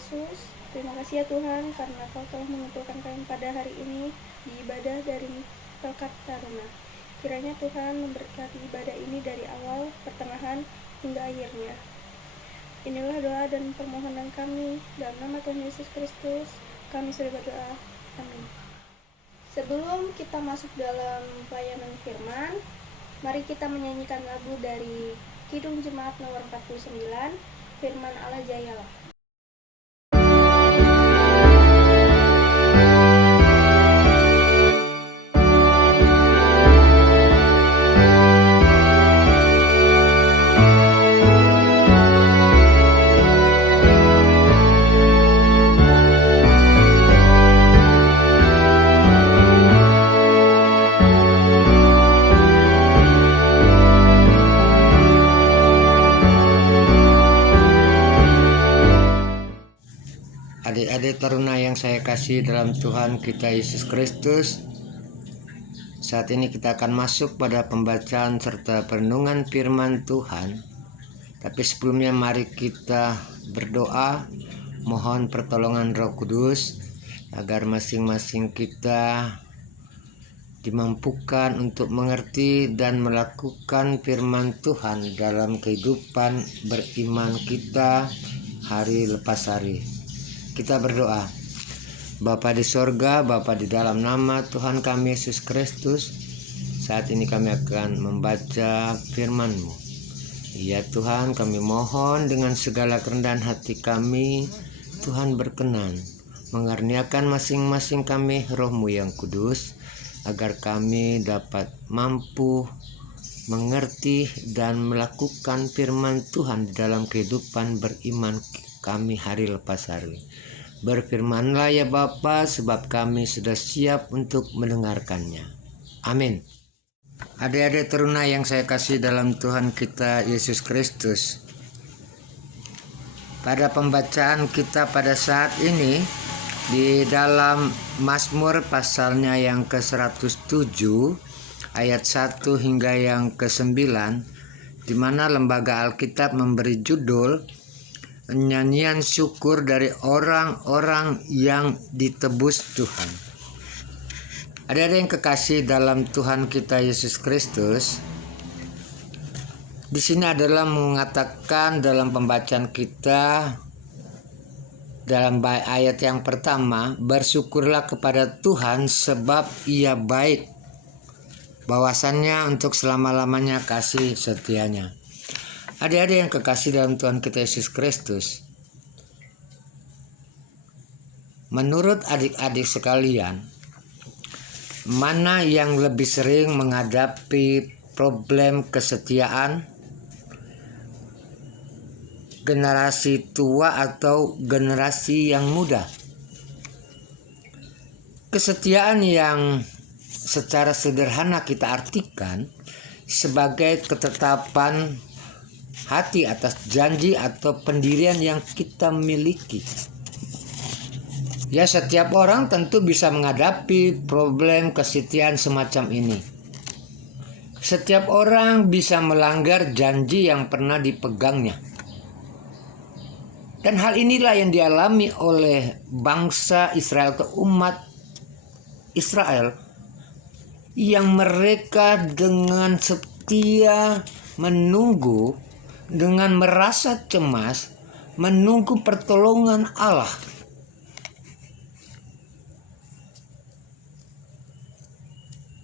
Yesus. Terima kasih ya Tuhan karena Kau telah mengumpulkan kami pada hari ini di ibadah dari Pelkat Taruna. Kiranya Tuhan memberkati ibadah ini dari awal, pertengahan, hingga akhirnya. Inilah doa dan permohonan kami. Dalam nama Tuhan Yesus Kristus, kami sudah berdoa. Amin. Sebelum kita masuk dalam pelayanan firman, mari kita menyanyikan lagu dari Kidung Jemaat nomor 49, Firman Allah Jayalah. Adik-adik taruna yang saya kasih dalam Tuhan kita Yesus Kristus, saat ini kita akan masuk pada pembacaan serta perenungan firman Tuhan. Tapi sebelumnya mari kita berdoa, mohon pertolongan Roh Kudus agar masing-masing kita dimampukan untuk mengerti dan melakukan firman Tuhan dalam kehidupan beriman kita hari lepas hari. Kita berdoa. Bapa di sorga, Bapa di dalam nama Tuhan kami Yesus Kristus, saat ini kami akan membaca firman-Mu. Ya Tuhan, kami mohon dengan segala kerendahan hati kami, Tuhan berkenan mengaruniakan masing-masing kami Roh-Mu yang kudus, agar kami dapat mampu mengerti dan melakukan firman Tuhan di dalam kehidupan beriman kami hari lepas hari. Berfirmanlah ya Bapa, sebab kami sudah siap untuk mendengarkannya. Amin. Adik-adik teruna yang saya kasih dalam Tuhan kita Yesus Kristus, pada pembacaan kita pada saat ini di dalam Mazmur pasalnya yang ke-107 ayat 1 hingga yang ke-9, di mana Lembaga Alkitab memberi judul nyanyian syukur dari orang-orang yang ditebus Tuhan. Ada yang kekasih dalam Tuhan kita Yesus Kristus. Di sini adalah mengatakan dalam pembacaan kita dalam ayat yang pertama, bersyukurlah kepada Tuhan sebab Ia baik, bahwasannya untuk selama-lamanya kasih setianya. Adik-adik yang kekasih dalam Tuhan kita Yesus Kristus, menurut adik-adik sekalian, mana yang lebih sering menghadapi problem kesetiaan? Generasi tua atau generasi yang muda? Kesetiaan yang secara sederhana kita artikan sebagai ketetapan hati atas janji atau pendirian yang kita miliki. Ya, setiap orang tentu bisa menghadapi problem kesetiaan semacam ini. Setiap orang bisa melanggar janji yang pernah dipegangnya. Dan hal inilah yang dialami oleh bangsa Israel atau umat Israel, yang mereka dengan setia menunggu, dengan merasa cemas, menunggu pertolongan Allah.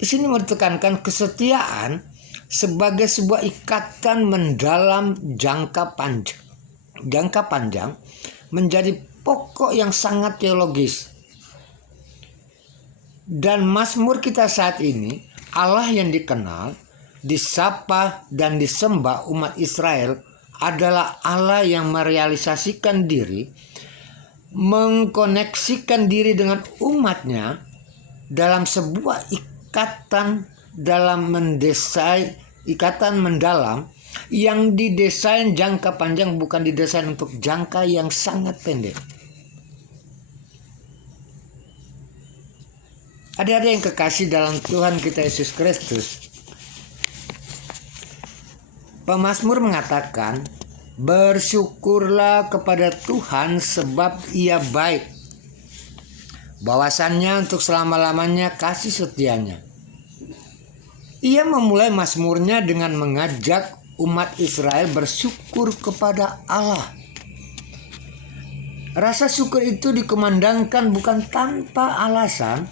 Di sini mau ditekankan kesetiaan sebagai sebuah ikatan mendalam jangka panjang menjadi pokok yang sangat teologis. Dan Mazmur kita saat ini, Allah yang dikenal, disapa dan disembah umat Israel adalah Allah yang merealisasikan diri, mengkoneksikan diri dengan umatnya dalam sebuah ikatan ikatan mendalam yang didesain jangka panjang, bukan didesain untuk jangka yang sangat pendek. Ada yang kekasih dalam Tuhan kita Yesus Kristus, Pemazmur mengatakan Bersyukurlah kepada Tuhan sebab Ia baik. Bahwasannya untuk selama-lamanya kasih setianya. Ia memulai mazmurnya dengan mengajak umat Israel bersyukur kepada Allah. Rasa syukur itu dikumandangkan bukan tanpa alasan,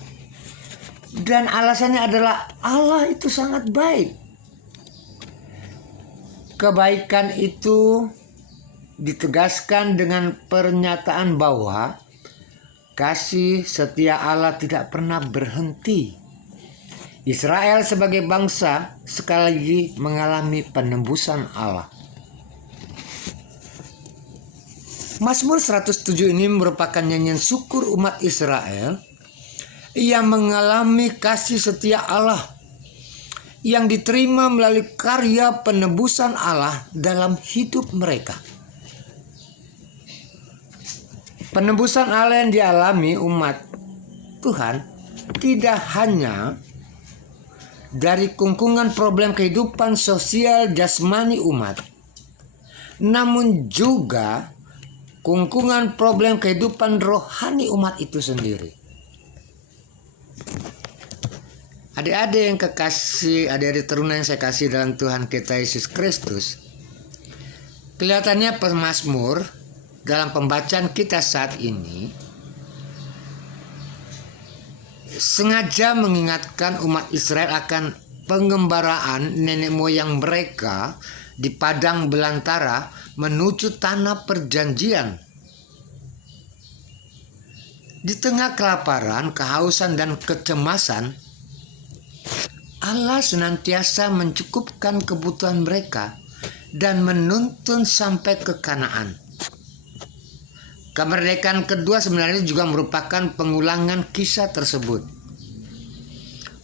dan alasannya adalah Allah itu sangat baik. Kebaikan itu ditegaskan dengan pernyataan bahwa kasih setia Allah tidak pernah berhenti. Israel sebagai bangsa sekali lagi mengalami penembusan Allah. Mazmur 107 ini merupakan nyanyian syukur umat Israel yang mengalami kasih setia Allah yang diterima melalui karya penebusan Allah dalam hidup mereka. Penebusan Allah yang dialami umat Tuhan tidak hanya dari kungkungan problem kehidupan sosial jasmani umat, namun juga kungkungan problem kehidupan rohani umat itu sendiri. Adik-adik yang kekasih, adik-adik teruna yang saya kasih dalam Tuhan kita Yesus Kristus, kelihatannya pemazmur dalam pembacaan kita saat ini sengaja mengingatkan umat Israel akan pengembaraan nenek moyang mereka di padang belantara menuju tanah perjanjian. Di tengah kelaparan, kehausan, dan kecemasan, Allah senantiasa mencukupkan kebutuhan mereka dan menuntun sampai ke Kanaan. Kemerdekaan kedua sebenarnya juga merupakan pengulangan kisah tersebut.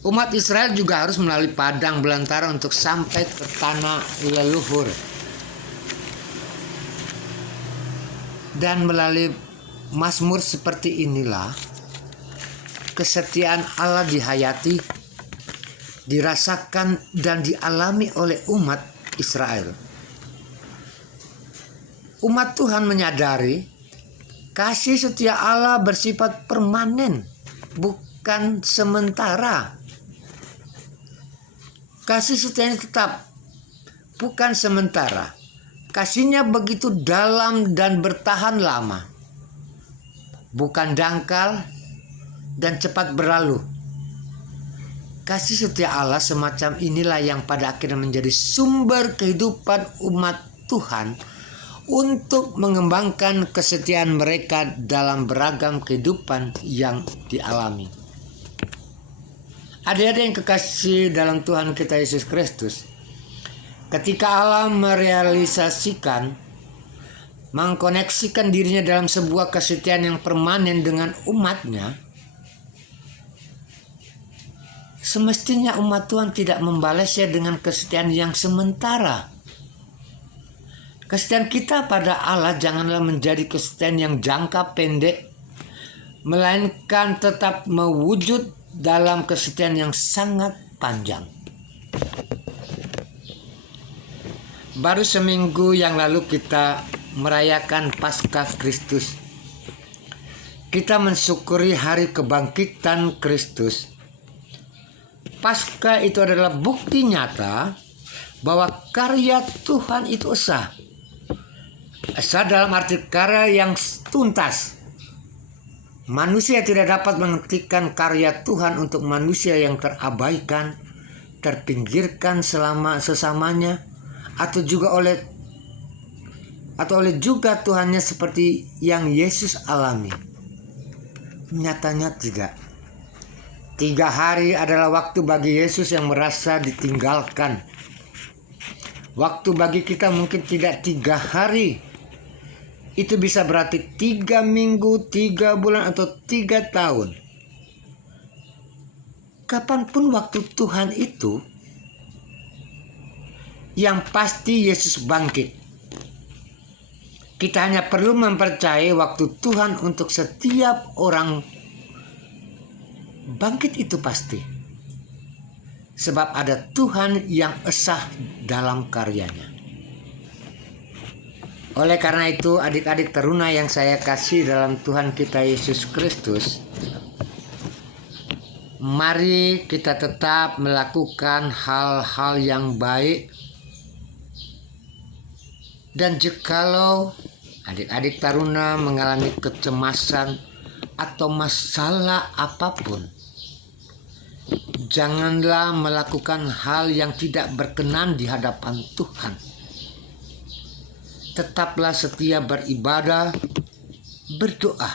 Umat Israel juga harus melalui padang belantara untuk sampai ke tanah leluhur. Dan melalui mazmur seperti inilah kesetiaan Allah dihayati, dirasakan dan dialami oleh umat Israel. Umat Tuhan menyadari kasih setia Allah bersifat permanen, bukan sementara. Kasih setianya tetap, bukan sementara. Kasihnya begitu dalam dan bertahan lama, bukan dangkal dan cepat berlalu. Kasih setia Allah semacam inilah yang pada akhirnya menjadi sumber kehidupan umat Tuhan untuk mengembangkan kesetiaan mereka dalam beragam kehidupan yang dialami. Adik-adik yang kekasih dalam Tuhan kita Yesus Kristus, ketika Allah merealisasikan, mengkoneksikan dirinya dalam sebuah kesetiaan yang permanen dengan umatnya, semestinya umat Tuhan tidak membalasnya dengan kesetiaan yang sementara. Kesetiaan kita pada Allah janganlah menjadi kesetiaan yang jangka pendek, melainkan tetap mewujud dalam kesetiaan yang sangat panjang. Baru seminggu yang lalu kita merayakan Paskah Kristus. Kita mensyukuri hari kebangkitan Kristus. Paskah itu adalah bukti nyata bahwa karya Tuhan itu esa. Esa dalam arti karya yang tuntas. Manusia tidak dapat menghentikan karya Tuhan untuk manusia yang terabaikan, terpinggirkan selama sesamanya, atau oleh juga Tuhannya seperti yang Yesus alami. Nyatanya tidak. 3 hari adalah waktu bagi Yesus yang merasa ditinggalkan. Waktu bagi kita mungkin tidak 3 hari. Itu bisa berarti 3 minggu, 3 bulan, atau 3 tahun. Kapanpun waktu Tuhan itu, yang pasti Yesus bangkit. Kita hanya perlu mempercayai waktu Tuhan untuk setiap orang bangkit itu pasti. Sebab ada Tuhan yang esa dalam karyanya. Oleh karena itu, adik-adik teruna yang saya kasih dalam Tuhan kita Yesus Kristus, mari kita tetap melakukan hal-hal yang baik. Dan jikalau adik-adik taruna mengalami kecemasan atau masalah apapun, janganlah melakukan hal yang tidak berkenan di hadapan Tuhan. Tetaplah setia beribadah, berdoa,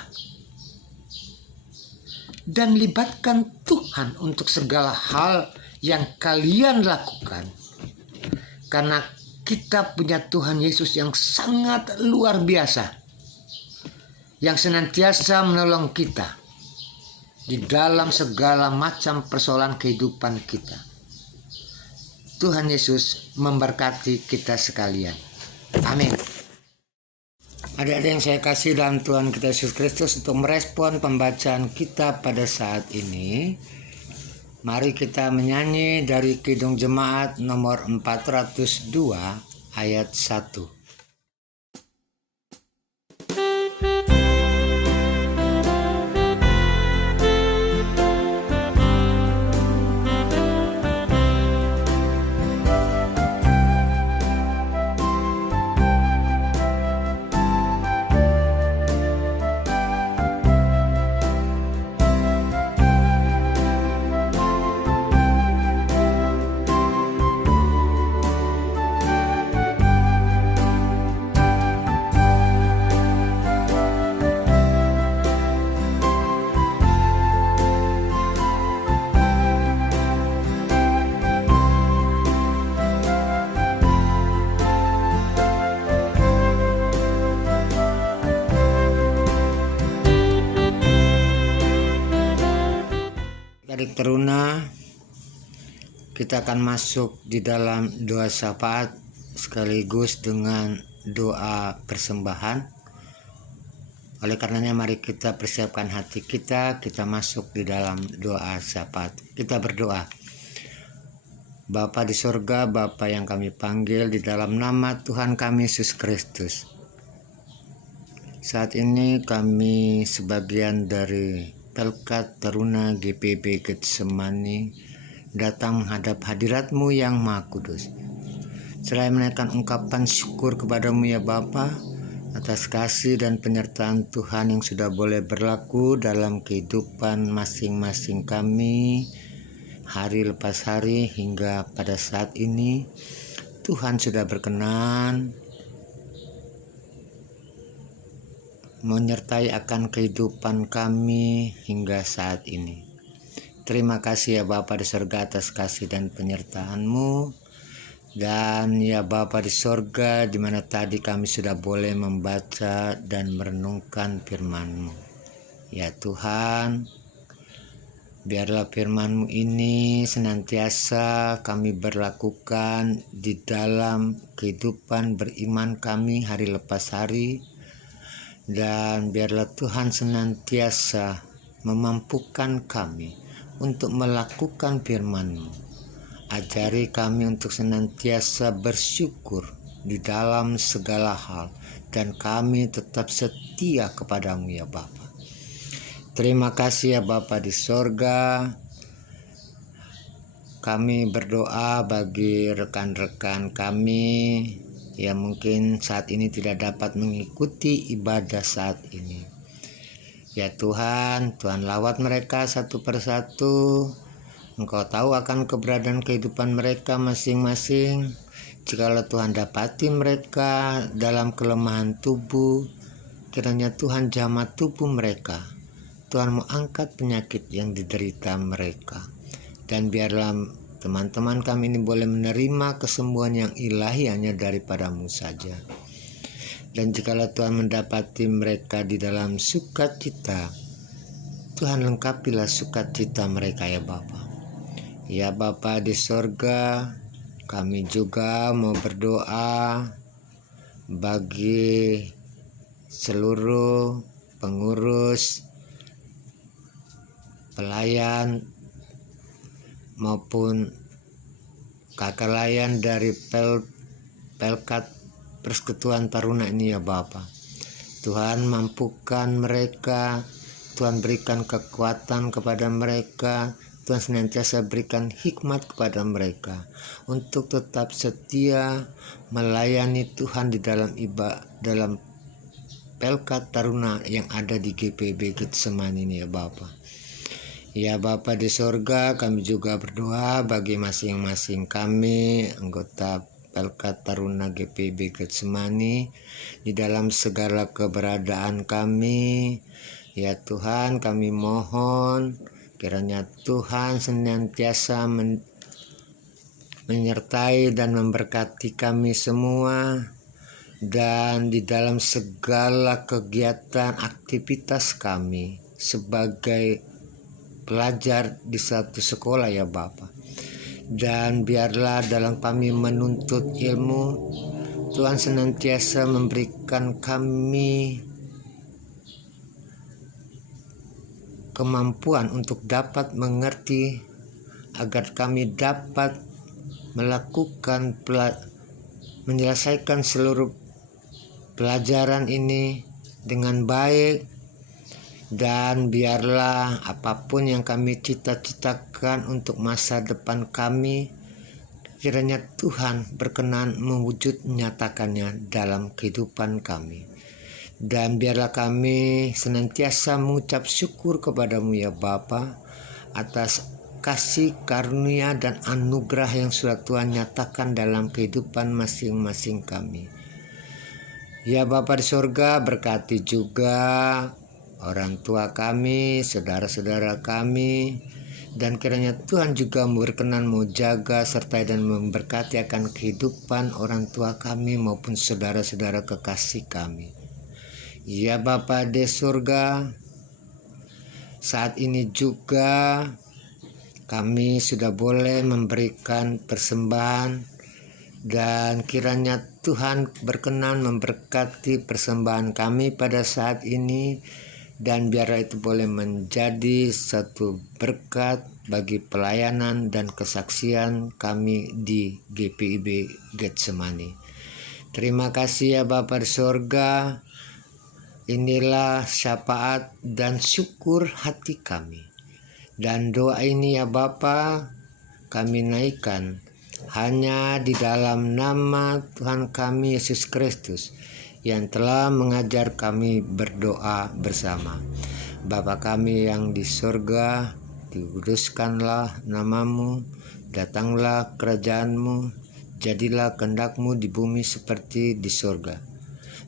dan libatkan Tuhan untuk segala hal yang kalian lakukan. Karena kita punya Tuhan Yesus yang sangat luar biasa, yang senantiasa menolong kita di dalam segala macam persoalan kehidupan kita. Tuhan Yesus memberkati kita sekalian. Amin. Adik-adik yang saya kasih dalam Tuhan kita Yesus Kristus, untuk merespon pembacaan kita pada saat ini, mari kita menyanyi dari Kidung Jemaat nomor 402 ayat 1. Adik teruna, kita akan masuk di dalam doa syafaat sekaligus dengan doa persembahan. Oleh karenanya mari kita persiapkan hati kita masuk di dalam doa syafaat. Kita berdoa. Bapa di sorga, Bapa yang kami panggil di dalam nama Tuhan kami Yesus Kristus. Saat ini kami sebagian dari Pelkat Taruna GPB Getsemani datang menghadap hadirat-Mu yang Maha Kudus. Seraya menaikkan ungkapan syukur kepadamu ya Bapa atas kasih dan penyertaan Tuhan yang sudah boleh berlaku dalam kehidupan masing-masing kami hari lepas hari hingga pada saat ini. Tuhan sudah berkenan menyertai akan kehidupan kami hingga saat ini. Terima kasih ya Bapa di sorga atas kasih dan penyertaan-Mu. Dan ya Bapa di sorga, di mana tadi kami sudah boleh membaca dan merenungkan firman-Mu. Ya Tuhan, biarlah firman-Mu ini senantiasa kami berlakukan di dalam kehidupan beriman kami hari lepas hari. Dan biarlah Tuhan senantiasa memampukan kami untuk melakukan firman-Mu. Ajari kami untuk senantiasa bersyukur di dalam segala hal. Dan kami tetap setia kepadamu ya Bapa. Terima kasih ya Bapa di sorga. Kami berdoa bagi rekan-rekan kami yang mungkin saat ini tidak dapat mengikuti ibadah saat ini. Ya Tuhan, Tuhan lawat mereka satu persatu. Engkau tahu akan keberadaan kehidupan mereka masing-masing. Jikalau Tuhan dapati mereka dalam kelemahan tubuh, kiranya Tuhan jamah tubuh mereka. Tuhan mau angkat penyakit yang diderita mereka. Dan biarlah teman-teman kami ini boleh menerima kesembuhan yang ilahi hanya daripada-Mu saja. Dan jikalau Tuhan mendapati mereka di dalam sukacita, Tuhan lengkapilah sukacita mereka ya Bapa. Ya Bapa di sorga, kami juga mau berdoa bagi seluruh pengurus, pelayan, maupun kakak layan dari Pelkat persekutuan taruna ini ya Bapa. Tuhan mampukan mereka, Tuhan berikan kekuatan kepada mereka, Tuhan senantiasa berikan hikmat kepada mereka untuk tetap setia melayani Tuhan di dalam Pelkat Taruna yang ada di GPIB Getsemani ini ya Bapa. Ya Bapa di sorga, kami juga berdoa bagi masing-masing kami anggota Pelkat Taruna GPIB Getsemani di dalam segala keberadaan kami. Ya Tuhan, kami mohon kiranya Tuhan senantiasa menyertai dan memberkati kami semua, dan di dalam segala kegiatan aktivitas kami sebagai pelajar di satu sekolah ya Bapa. Dan biarlah dalam kami menuntut ilmu, Tuhan senantiasa memberikan kami kemampuan untuk dapat mengerti, agar kami dapat menyelesaikan seluruh pelajaran ini dengan baik. Dan biarlah apapun yang kami cita-citakan untuk masa depan kami, kiranya Tuhan berkenan mewujud nyatakannya dalam kehidupan kami. Dan biarlah kami senantiasa mengucap syukur kepadamu ya Bapa atas kasih karunia dan anugerah yang sudah Tuhan nyatakan dalam kehidupan masing-masing kami. Ya Bapa di sorga, berkati juga orang tua kami, saudara-saudara kami, dan kiranya Tuhan juga berkenan menjaga serta dan memberkati akan kehidupan orang tua kami maupun saudara-saudara kekasih kami. Ya Bapa di surga, saat ini juga kami sudah boleh memberikan persembahan, dan kiranya Tuhan berkenan memberkati persembahan kami pada saat ini, dan biarlah itu boleh menjadi satu berkat bagi pelayanan dan kesaksian kami di GPIB Getsemani. Terima kasih ya Bapa di sorga. Inilah syafaat dan syukur hati kami. Dan doa ini ya Bapa, kami naikkan hanya di dalam nama Tuhan kami Yesus Kristus yang telah mengajar kami berdoa bersama. Bapa kami yang di surga, dikuduskanlah namamu, datanglah kerajaanmu, jadilah kehendakmu di bumi seperti di surga.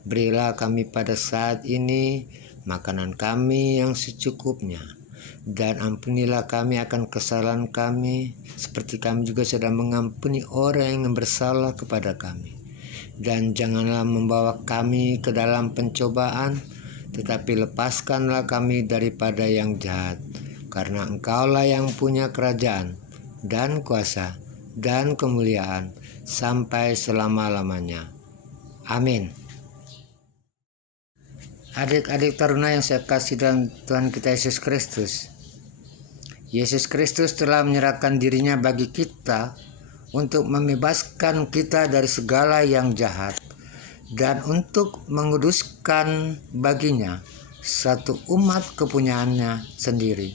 Berilah kami pada saat ini makanan kami yang secukupnya, dan ampunilah kami akan kesalahan kami, seperti kami juga sudah mengampuni orang yang bersalah kepada kami. Dan janganlah membawa kami ke dalam pencobaan, tetapi lepaskanlah kami daripada yang jahat. Karena Engkaulah yang punya kerajaan dan kuasa dan kemuliaan sampai selama-lamanya. Amin. Adik-adik taruna yang saya kasih dalam Tuhan kita Yesus Kristus, Yesus Kristus telah menyerahkan dirinya bagi kita untuk membebaskan kita dari segala yang jahat, dan untuk menguduskan baginya satu umat kepunyaannya sendiri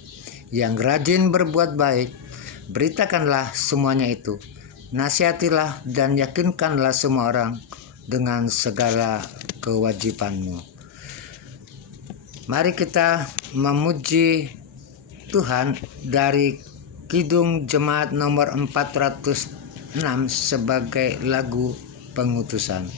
yang rajin berbuat baik. Beritakanlah semuanya itu, nasihatilah dan yakinkanlah semua orang dengan segala kewajibanmu. Mari kita memuji Tuhan dari Kidung Jemaat nomor 406 sebagai lagu pengutusan.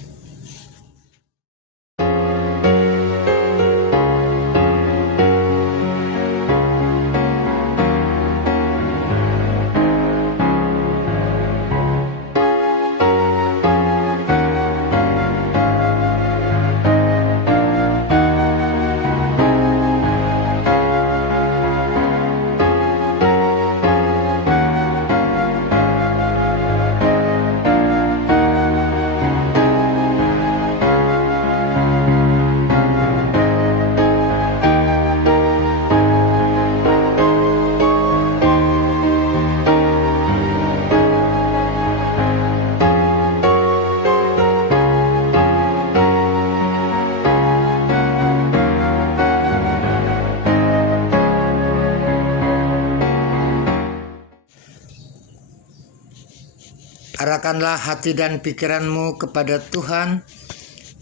Serahkanlah hati dan pikiranmu kepada Tuhan,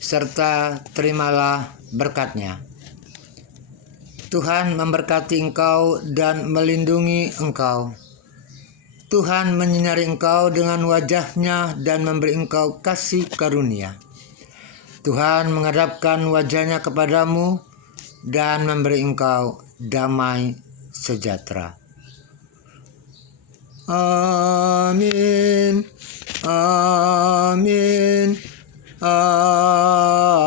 serta terimalah berkat-Nya. Tuhan memberkati engkau dan melindungi engkau. Tuhan menyinari engkau dengan wajah-Nya dan memberi engkau kasih karunia. Tuhan menghadapkan wajah-Nya kepadamu dan memberi engkau damai sejahtera. Amin. Amin. Amin.